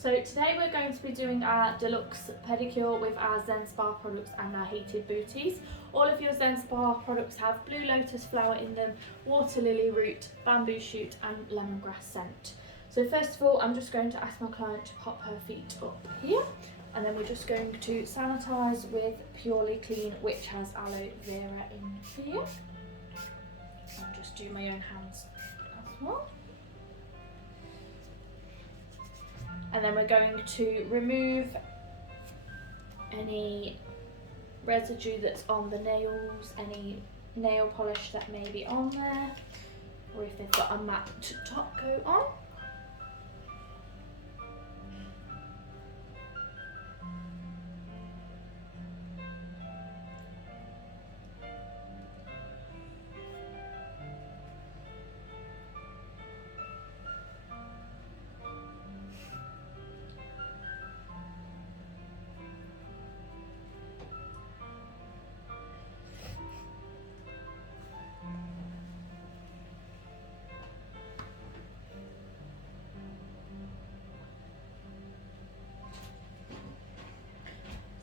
So today we're going to be doing our deluxe pedicure with our Zen Spa products and our heated booties. All of your Zen Spa products have blue lotus flower in them, water lily root, bamboo shoot and lemongrass scent. So first of all, I'm just going to ask my client to pop her feet up here, and then we're just going to sanitise with Purely Clean, which has aloe vera in here. I'll just do my own hands as well. And then we're going to remove any residue that's on the nails, any nail polish that may be on there, or if they've got a matte top coat on.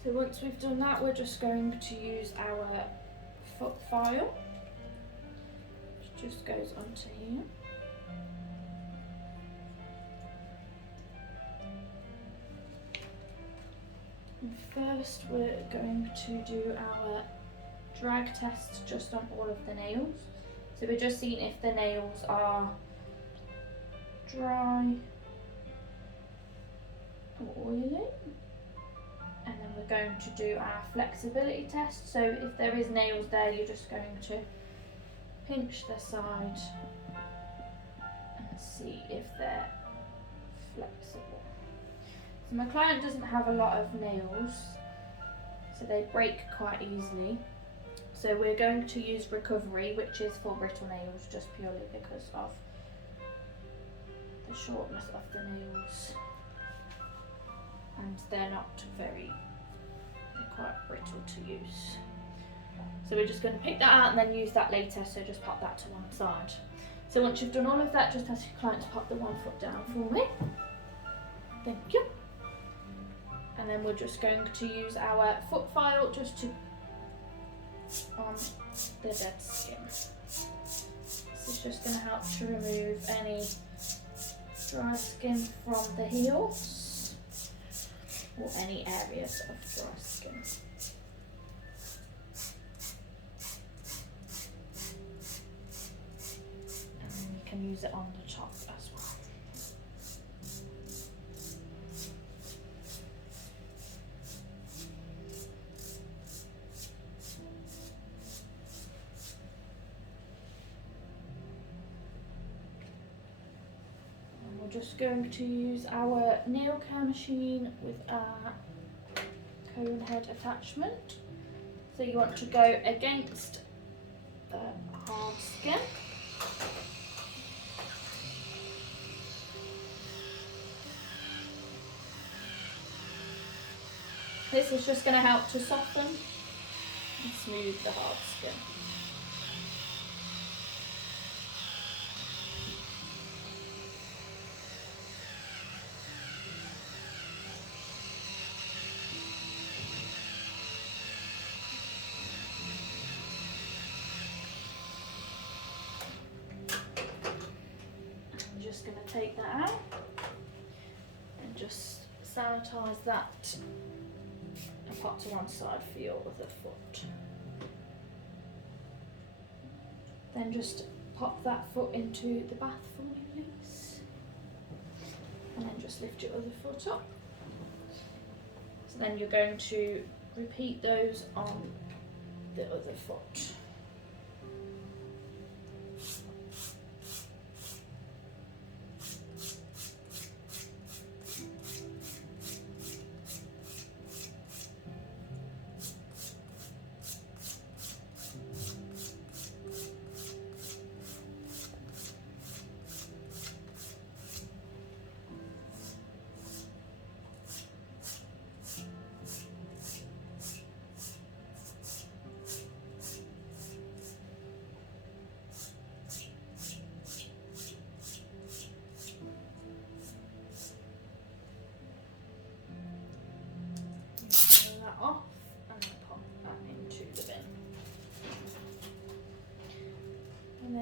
So once we've done that, we're just going to use our foot file, which just goes onto here. And first we're going to do our drag test just on all of the nails. So we're just seeing if the nails are dry or oily. And then we're going to do our flexibility test. So if there is nails there, you're just going to pinch the side and see if they're flexible. So my client doesn't have a lot of nails, so they break quite easily. So we're going to use recovery, which is for brittle nails, just purely because of the shortness of the nails. And they're quite brittle to use. So we're just going to pick that out and then use that later, so just pop that to one side. So once you've done all of that, just ask your client to pop the one foot down for me. Thank you. And then we're just going to use our foot file just to on the dead skin. This is just going to help to remove any dry skin from the heels or any areas of dry skin. And then you can use it on the top as well. We're just going to use our nail care machine with our cone head attachment. So you want to go against the hard skin. This is just going to help to soften and smooth the hard skin. Just going to take that out and just sanitize that and pop to one side for your other foot. Then just pop that foot into the bath for me, please. And then just lift your other foot up. So then you're going to repeat those on the other foot.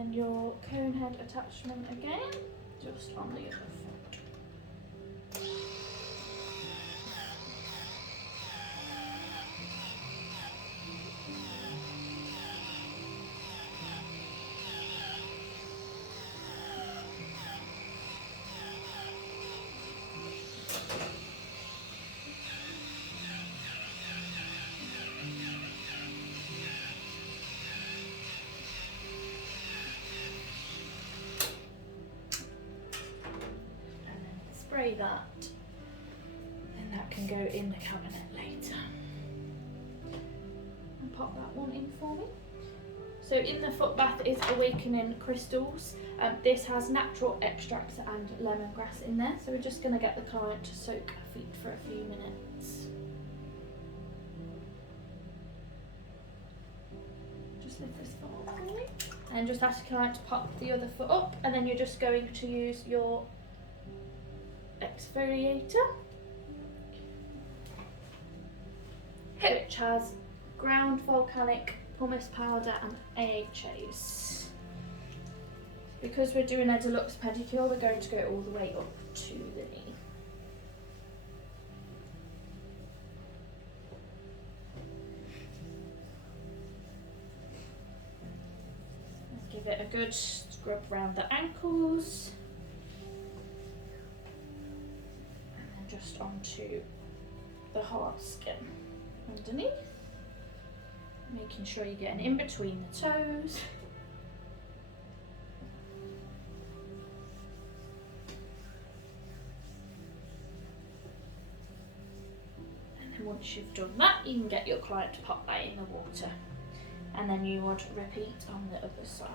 then your cone head attachment again, just on the other foot. Spray that, and that can go in the cabinet later. And pop that one in for me. So in the foot bath is Awakening Crystals. This has natural extracts and lemongrass in there. So we're just going to get the client to soak her feet for a few minutes. Just lift this foot up for me. And just ask the client to pop the other foot up, and then you're just going to use your exfoliator, which has ground volcanic pumice powder and AHAs. Because we're doing a deluxe pedicure, we're going to go all the way up to the knee. Give it a good scrub around the ankles. Just onto the hard skin underneath, making sure you're getting in between the toes. And then once you've done that, you can get your client to pop that in the water, and then you would repeat on the other side.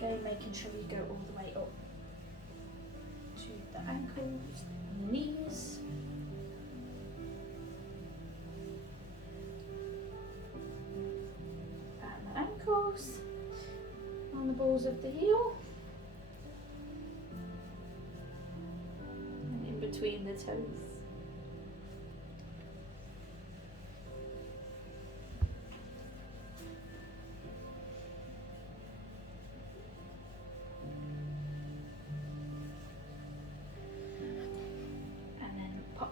Again, making sure you go all the way up to the ankles and the knees. And the ankles. On the balls of the heel. And in between the toes.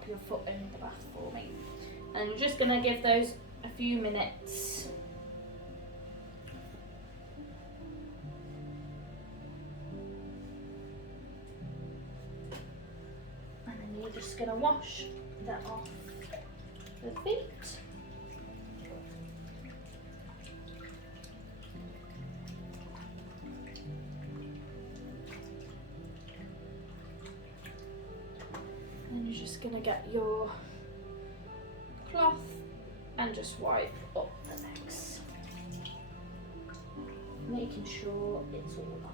Your foot in the bath for me, and you're just going to give those a few minutes. And then you're just going to wash that off the feet. And you're just going to get your cloth and just wipe up the necks, making sure it's all off.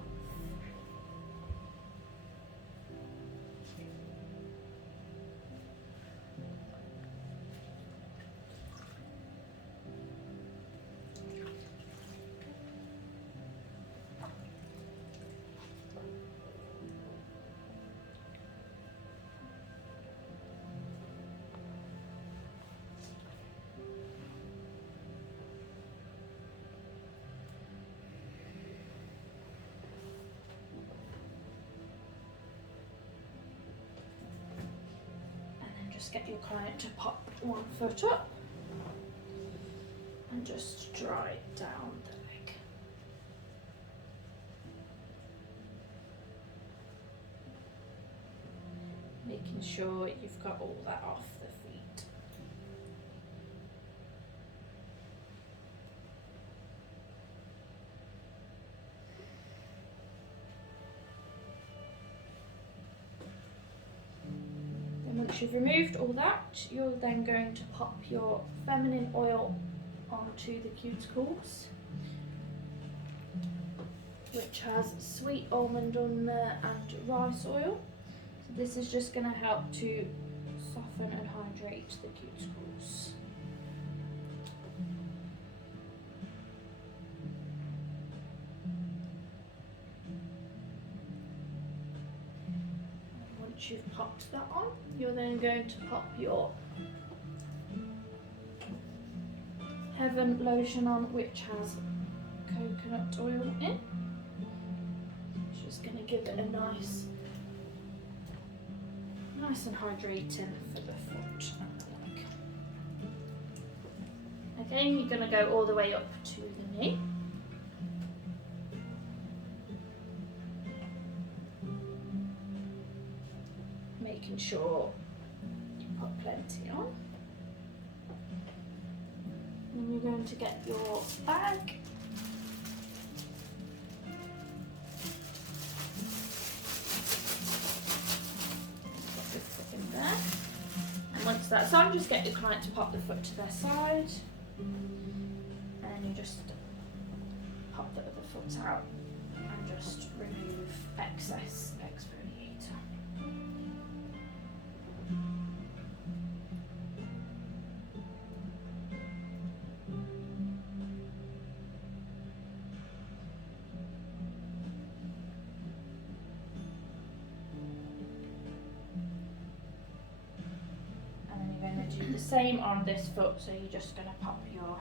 Just get your client to pop one foot up and just dry down the leg. Making sure you've got all that off the feet. Once you've removed all that, you're then going to pop your feminine oil onto the cuticles, which has sweet almond on there and rice oil. So this is just going to help to soften and hydrate the cuticles. Once once you've popped that on, you're then going to pop your Heaven lotion on, which has coconut oil in. Just going to give it a nice and hydrating for the foot and the leg. Again, you're going to go all the way up to the knee. Making sure you put plenty on. Then you're going to get your bag. Put your foot in there. And once that's on, just get your client to pop the foot to their side. And you just pop the other foot out and just remove excess exfoliator. Do the same on this foot, so you're just going to pop your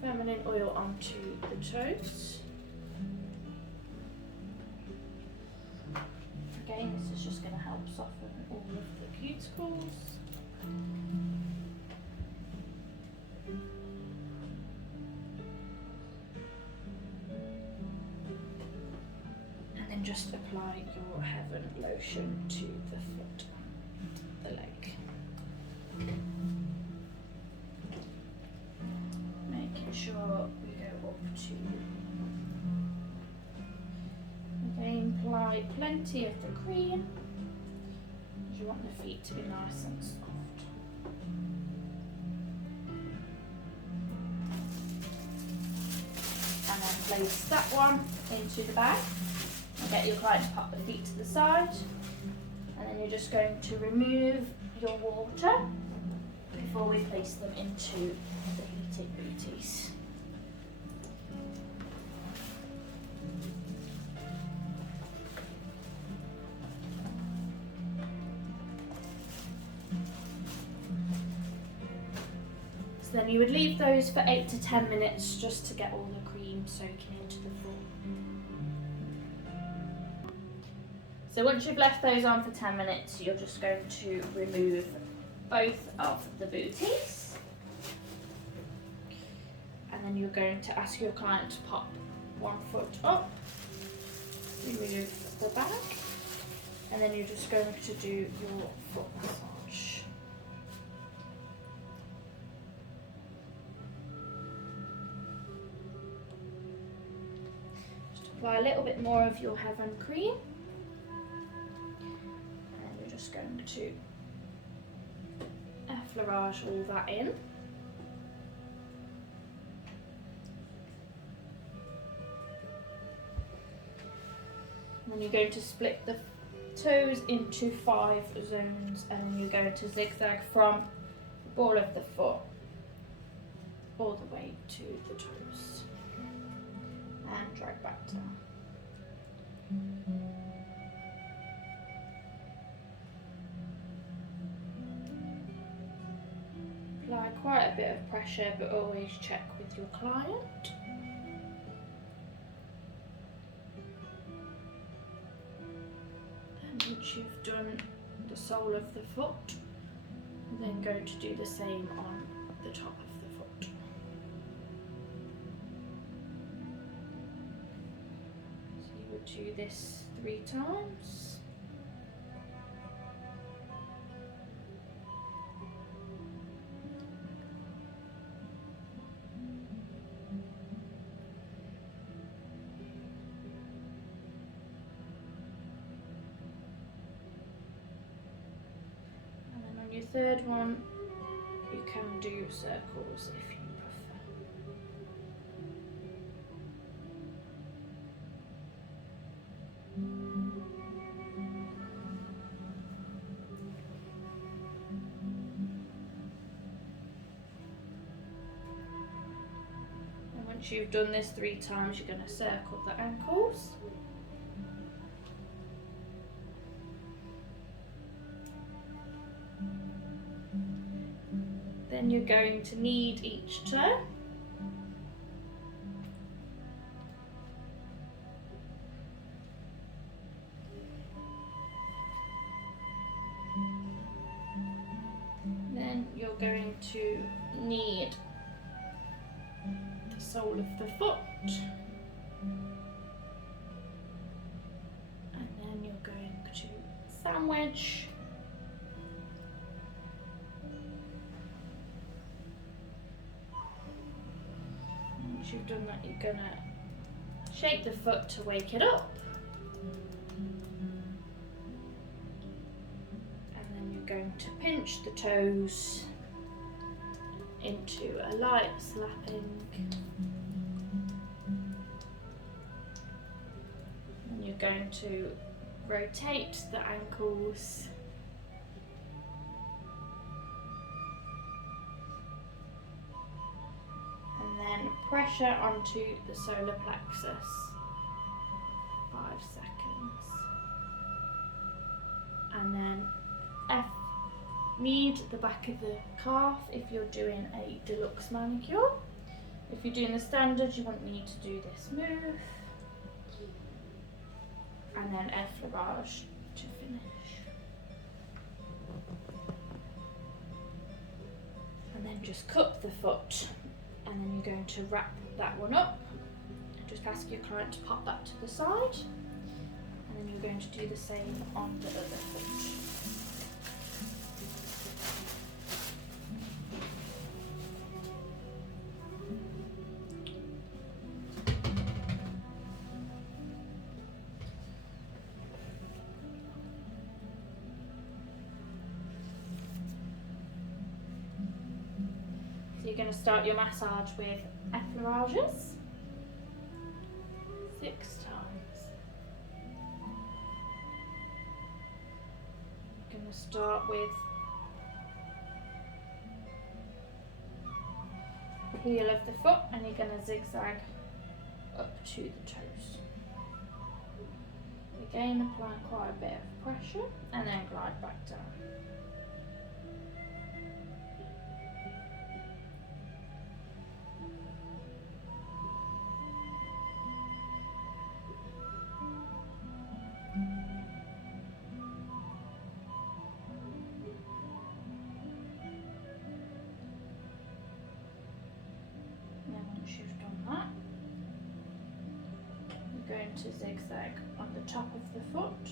feminine oil onto the toes. Again, this is just going to help soften all of the cuticles. And then just apply your Heaven lotion to the foot and the leg. Making sure we go up to, again, apply plenty of the cream, because you want the feet to be nice and soft. And then place that one into the bag and get your client to pop the feet to the side, and then you're just going to remove your water before we place them into the heated booties. So then you would leave those for 8 to 10 minutes just to get all the cream soaking into the foot. So once you've left those on for 10 minutes, you're just going to remove both of the booties. And then you're going to ask your client to pop one foot up, remove the bag, and then you're just going to do your foot massage. Just apply a little bit more of your Heaven cream. Just going to effleurage all that in. And then you're going to split the toes into 5 zones, and then you're going to zigzag from the ball of the foot all the way to the toes and drag back down. Apply quite a bit of pressure, but always check with your client. And once you've done the sole of the foot, you're then going to do the same on the top of the foot. So you would do this 3 times. Your third one, you can do circles if you prefer. And once you've done this 3 times, you're going to circle the ankles. we're going to knead each toe. Then you're going to knead the sole of the foot. And then you're going to sandwich. Once you've done that, you're going to shake the foot to wake it up. And then you're going to pinch the toes into a light slapping. And you're going to rotate the ankles. And then pressure onto the solar plexus. 5 seconds. And then knead the back of the calf if you're doing a deluxe manicure. If you're doing the standard, you won't need to do this move. And then effleurage to finish. And then just cup the foot, and then you're going to wrap that one up. Just ask your client to pop that to the side, and then you're going to do the same on the other foot. So you're going to start your massage with effleurages 6 times. You're going to start with the heel of the foot, and you're going to zigzag up to the toes. Again, apply quite a bit of pressure and then glide back down. To zigzag on the top of the foot.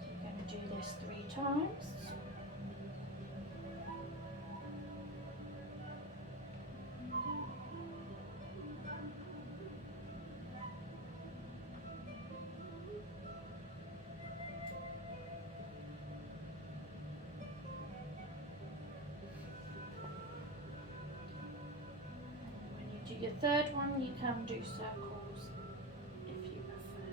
So you're going to do this 3 times. Your third one, you can do circles if you prefer.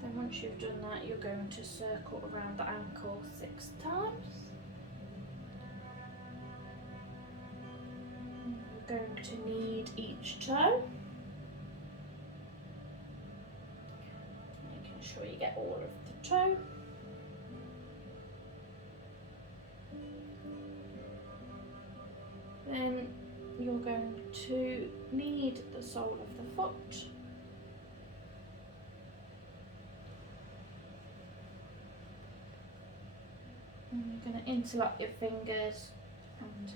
Then once you've done that, you're going to circle around the ankle 6 times. And you're going to knead each toe. Making sure you get all of the toe. Then you're going to knead the sole of the foot. And you're going to interlock your fingers and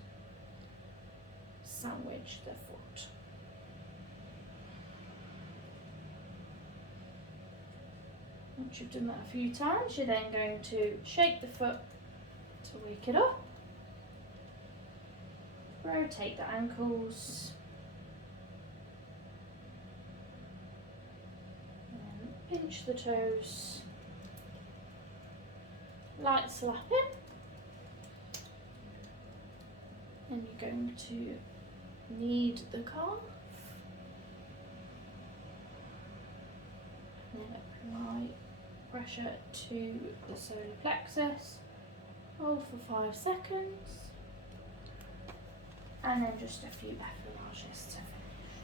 sandwich the foot. Once you've done that a few times, you're then going to shake the foot to wake it up. Rotate the ankles. And pinch the toes. Light slapping. And you're going to knead the calf. And then apply pressure to the solar plexus. Hold for 5 seconds. And then just a few effleurages to finish.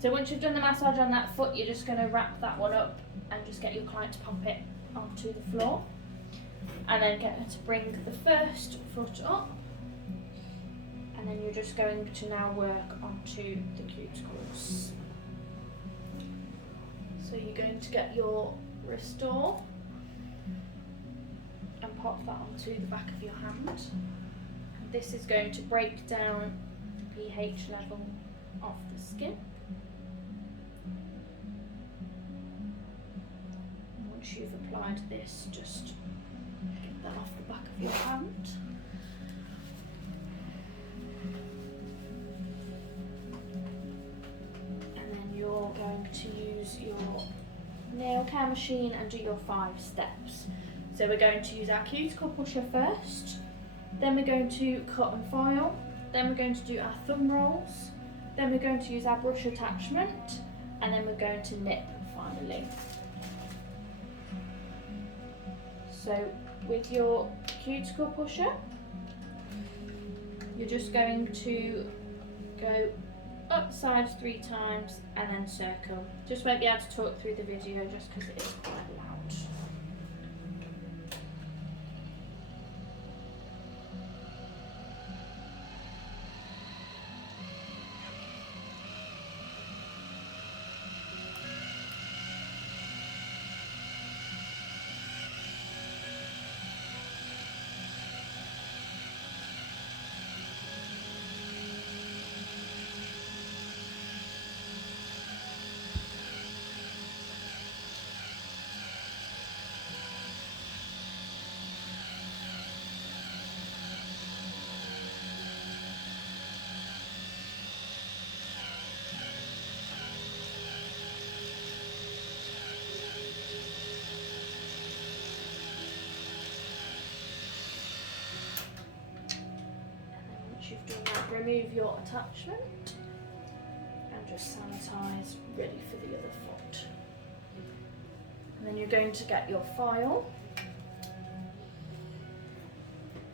So once you've done the massage on that foot, you're just going to wrap that one up and just get your client to pop it onto the floor. And then get her to bring the first foot up. And then you're just going to now work onto the cuticles. So you're going to get your restore and pop that onto the back of your hand. And this is going to break down the pH level of the skin. And once you've applied this, just get that off the back of your hand. And then you're going to use your nail care machine and do your 5 steps. So we're going to use our cuticle pusher first, then we're going to cut and file, then we're going to do our thumb rolls, then we're going to use our brush attachment, and then we're going to nip finally. So with your cuticle pusher, you're just going to go up the sides 3 times and then circle. Just won't be able to talk through the video just because it is quite loud. You've done that, remove your attachment and just sanitize, ready for the other foot. And then you're going to get your file,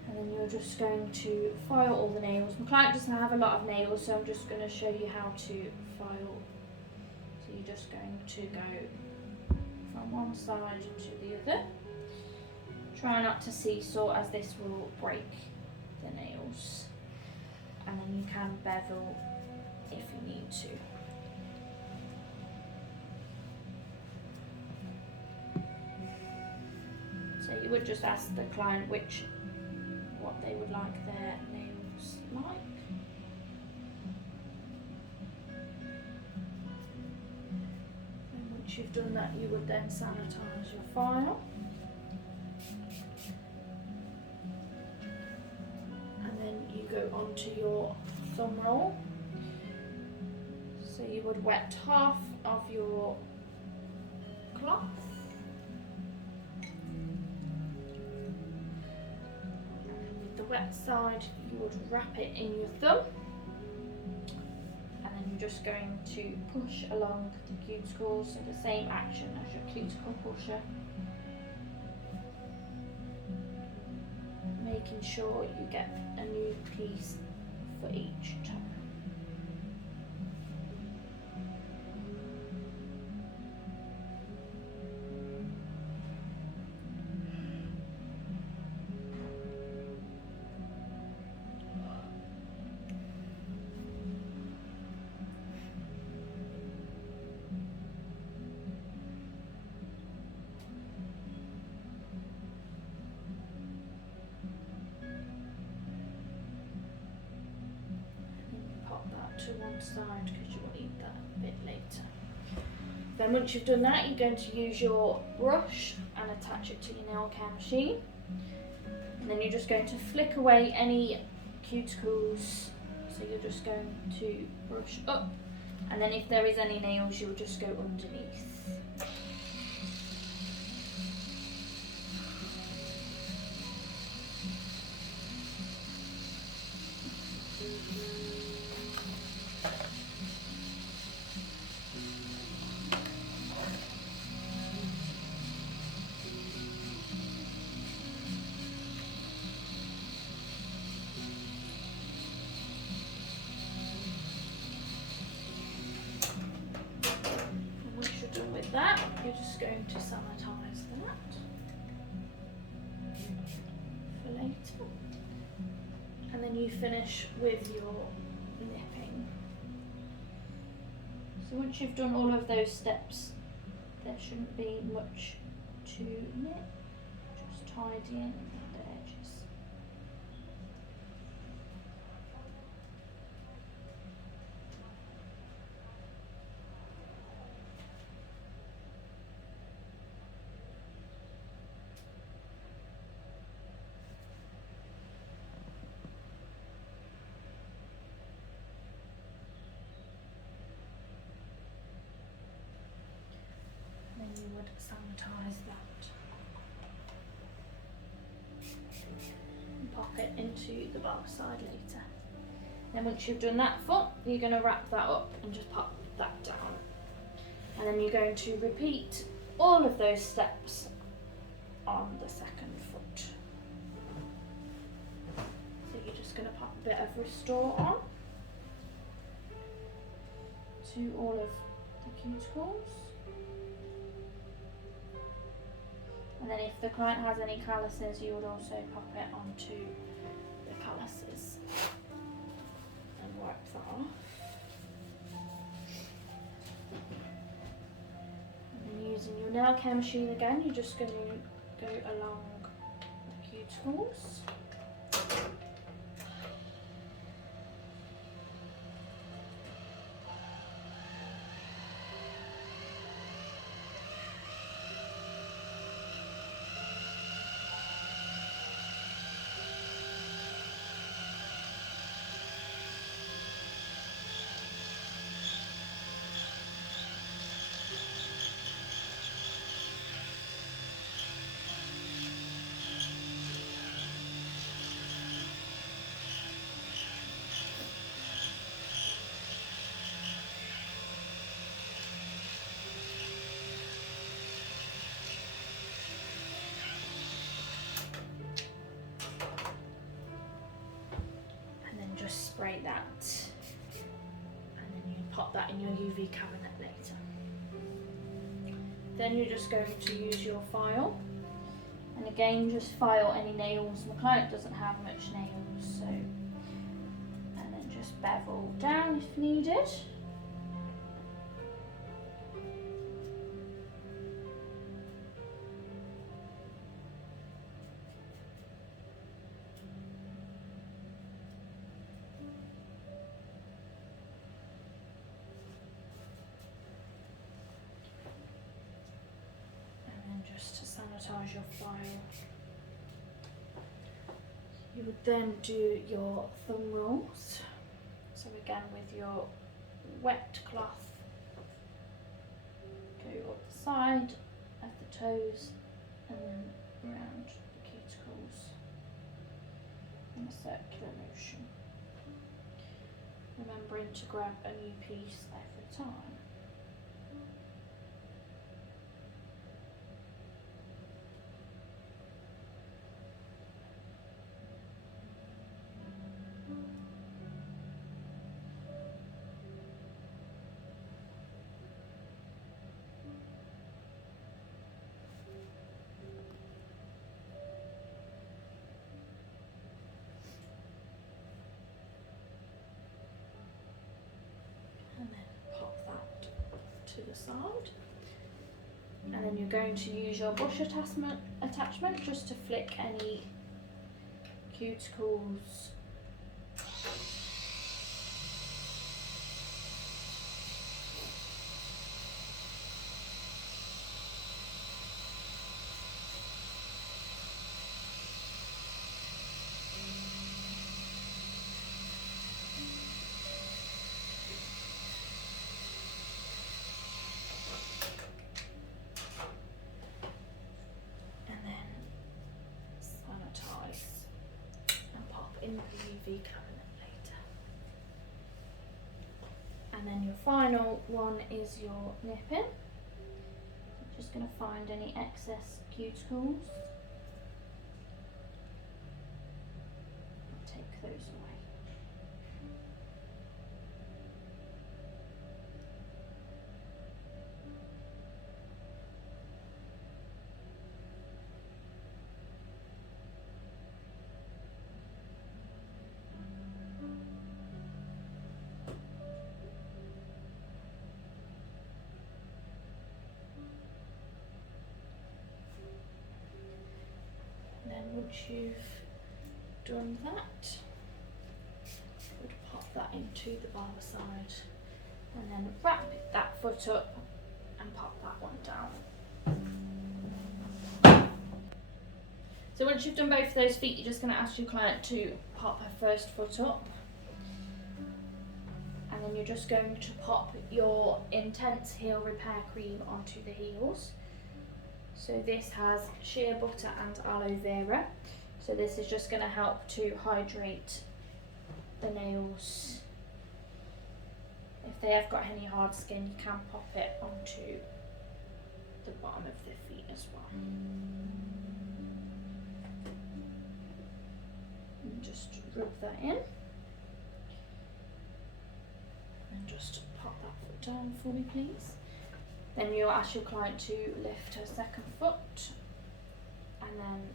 and then you're just going to file all the nails. My client doesn't have a lot of nails, so I'm just going to show you how to file. So you're just going to go from one side to the other. Try not to seesaw, as this will break the nails. And then you can bevel if you need to. So you would just ask the client what they would like their nails like. And once you've done that, you would then sanitize your file. Go onto your thumb roll. So you would wet half of your cloth. And with the wet side, you would wrap it in your thumb. And then you're just going to push along the cuticles, so the same action as your cuticle pusher. Making sure you get a new piece for each toe. To one side because you'll need that a bit later. Then once you've done that, you're going to use your brush and attach it to your nail care machine. And then you're just going to flick away any cuticles. So you're just going to brush up, and then if there is any nails, you'll just go underneath. going to sanitize that for later. And then you finish with your nipping. So once you've done all of those steps, there shouldn't be much to nip, just tidying the edges. Then you would sanitize that and pop it into the bar side later. Then once you've done that foot, you're going to wrap that up and just pop that down. And then you're going to repeat all of those steps on the second foot. So you're just going to pop a bit of Restore on to all of the cuticles. And then if the client has any calluses, you would also pop it onto the calluses and wipe that off. And then using your nail care machine again, you're just going to go along the cuticles. Just spray that, and then you pop that in your UV cabinet later. Then you're just going to use your file, and again just file any nails. My client doesn't have much nails, so, and then just bevel down if needed. Just to sanitize your file. You would then do your thumb rolls. So again with your wet cloth, go up the side of the toes and then around the cuticles in a circular motion. Remembering to grab a new piece every time. And then pop that to the side. And then you're going to use your brush attachment just to flick any cuticles in the UV cabinet later. And then your final one is your nipping. I'm just going to find any excess cuticles. Take those away. once you've done that, would pop that into the barber side and then wrap that foot up and pop that one down. So once you've done both of those feet, you're just going to ask your client to pop her first foot up, and then you're just going to pop your Intense Heel Repair Cream onto the heels. So this has shea butter and aloe vera. So this is just going to help to hydrate the nails. If they have got any hard skin, you can pop it onto the bottom of the feet as well. And just rub that in. And just pop that foot down for me, please. Then you'll ask your client to lift her second foot and then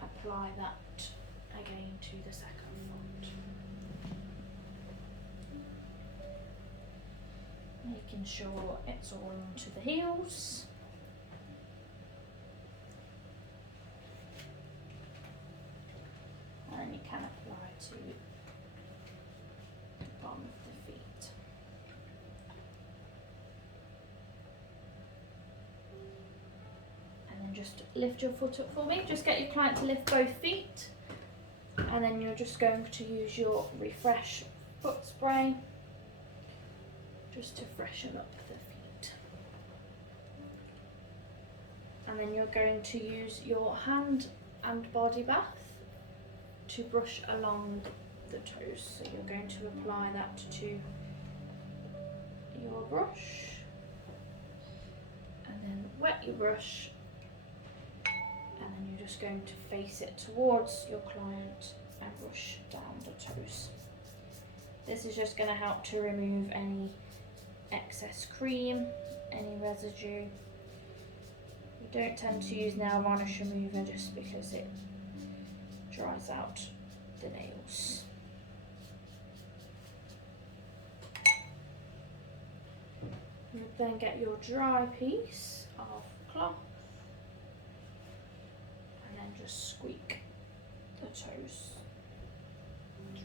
apply that again to the second foot. Making sure it's all onto the heels. And then you can apply to the bottom of the feet. And then just lift your foot up for me. Just get your client to lift both feet. And then you're just going to use your Refresh foot spray just to freshen up the feet. And then you're going to use your hand and body bath to brush along the toes. So you're going to apply that to your brush and then wet your brush, and then you're just going to face it towards your client and brush down the toes. This is just going to help to remove any excess cream, any residue. We don't tend to use nail varnish remover just because it dries out the nails. You then get your dry piece of cloth and then just squeak the toes dry.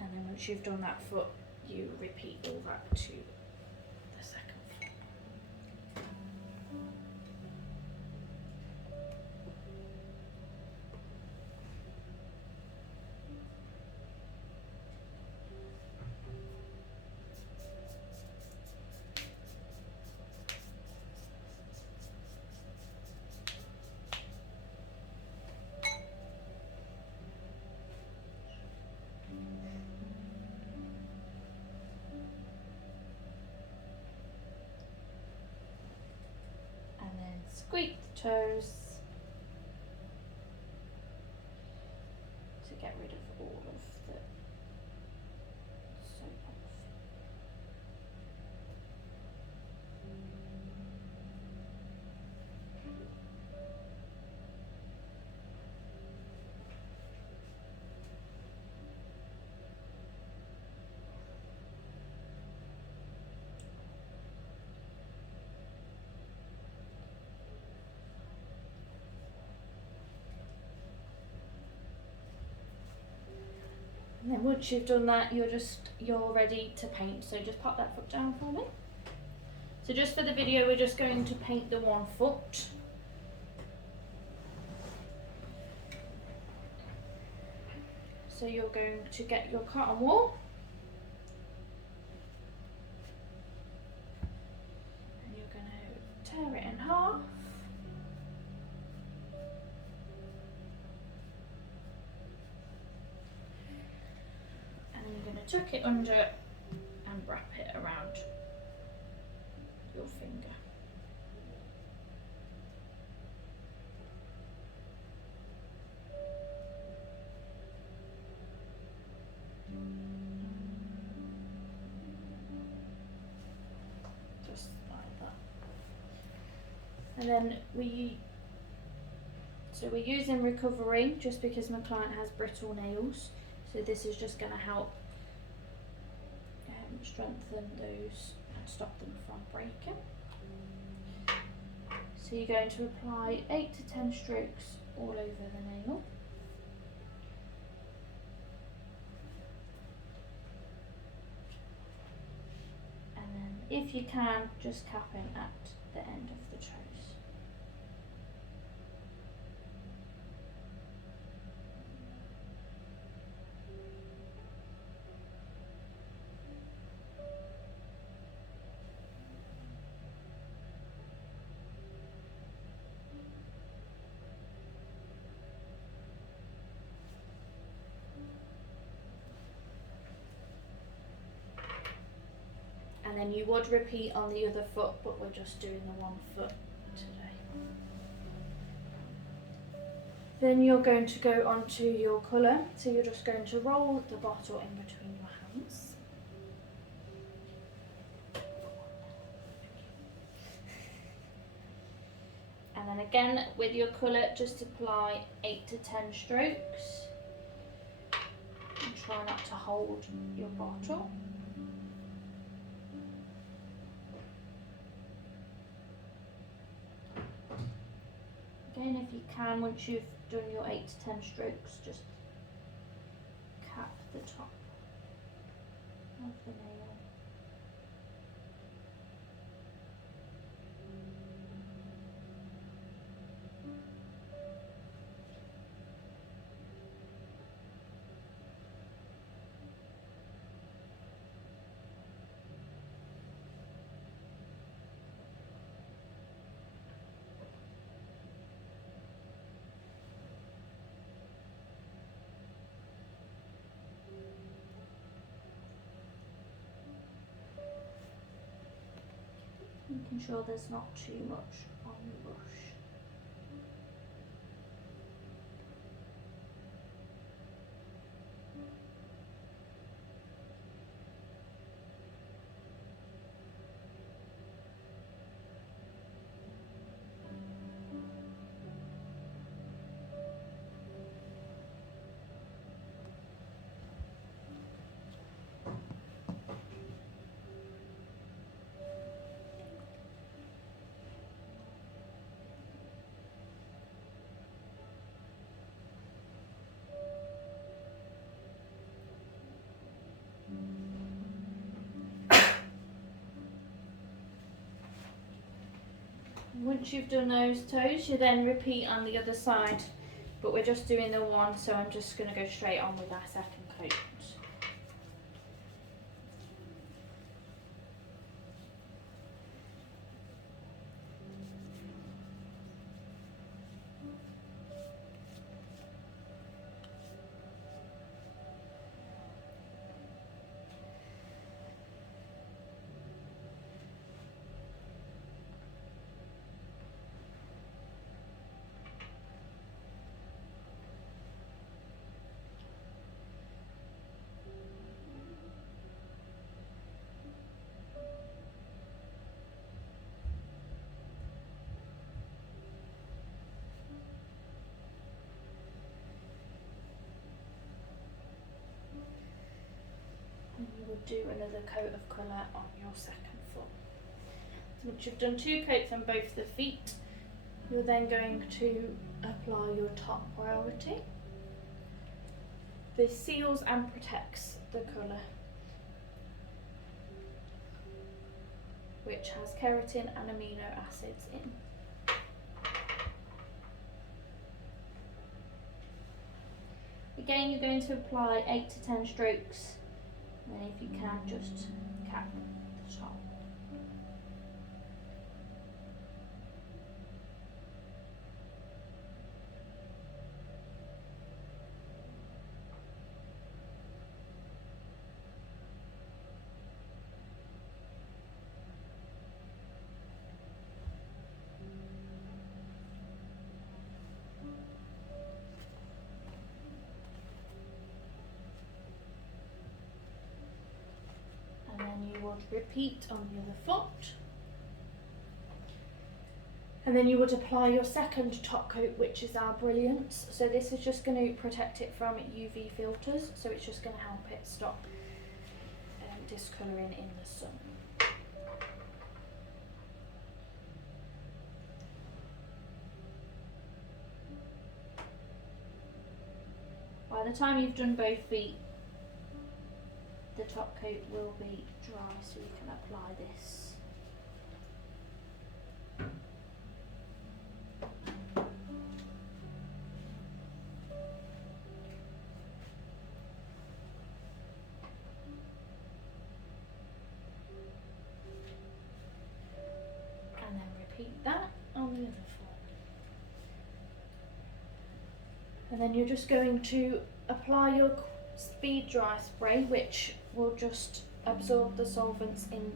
And then once you've done that foot, you repeat all that to the second foot. Squeak the toes to get rid of all of the soap off. And then once you've done that, you're ready to paint. So just pop that foot down for me. So just for the video, we're just going to paint the one foot. So you're going to get your cotton wool. And you're going to tear it in half. tuck it under and wrap it around your finger. Just like that. And then we're using recovery just because my client has brittle nails. So this is just going to help strengthen those and stop them from breaking. So you're going to apply 8 to 10 strokes all over the nail. And then if you can, just capping at the end of the toes. And then you would repeat on the other foot, but we're just doing the one foot today. Then you're going to go onto your colour, so you're just going to roll the bottle in between your hands. And then again with your colour, just apply 8 to 10 strokes. And try not to hold your bottle. Again, if you can, once you've done your 8 to 10 strokes, just cap the top of the nail. Making sure there's not too much on the brush. Once you've done those toes, you then repeat on the other side, but we're just doing the one, so I'm just going to go straight on with our second coat. And you will do another coat of colour on your second foot. Once you've done 2 coats on both the feet, you're then going to apply your top priority. This seals and protects the colour, which has keratin and amino acids in. Again, you're going to apply 8 to 10 strokes, and then if you can, just cap the top. would repeat on the other foot. And then you would apply your second top coat, which is our Brilliance. So this is just going to protect it from UV filters, so it's just going to help it stop discolouring in the sun. By the time you've done both feet, the top coat will be dry, so you can apply this. And then repeat that on the other foot. And then you're just going to apply your speed dry spray, which will just absorb the solvents in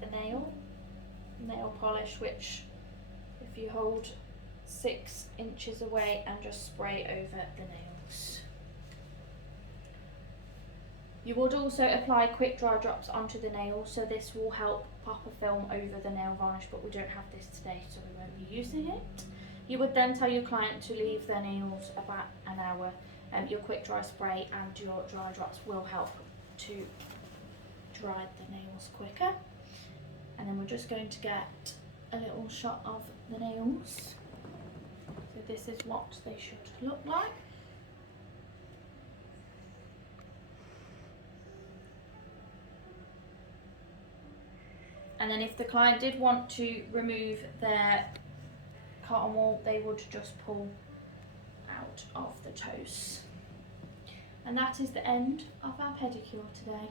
the nail polish, which if you hold 6 inches away and just spray over the nails. You would also apply quick dry drops onto the nails, so this will help pop a film over the nail varnish, but we don't have this today, so we won't be using it. You would then tell your client to leave their nails about an hour. Your quick dry spray and your dry drops will help to dry the nails quicker. And then we're just going to get a little shot of the nails. So this is what they should look like. And then if the client did want to remove their cotton wool, they would just pull out of the toes. And that is the end of our pedicure today.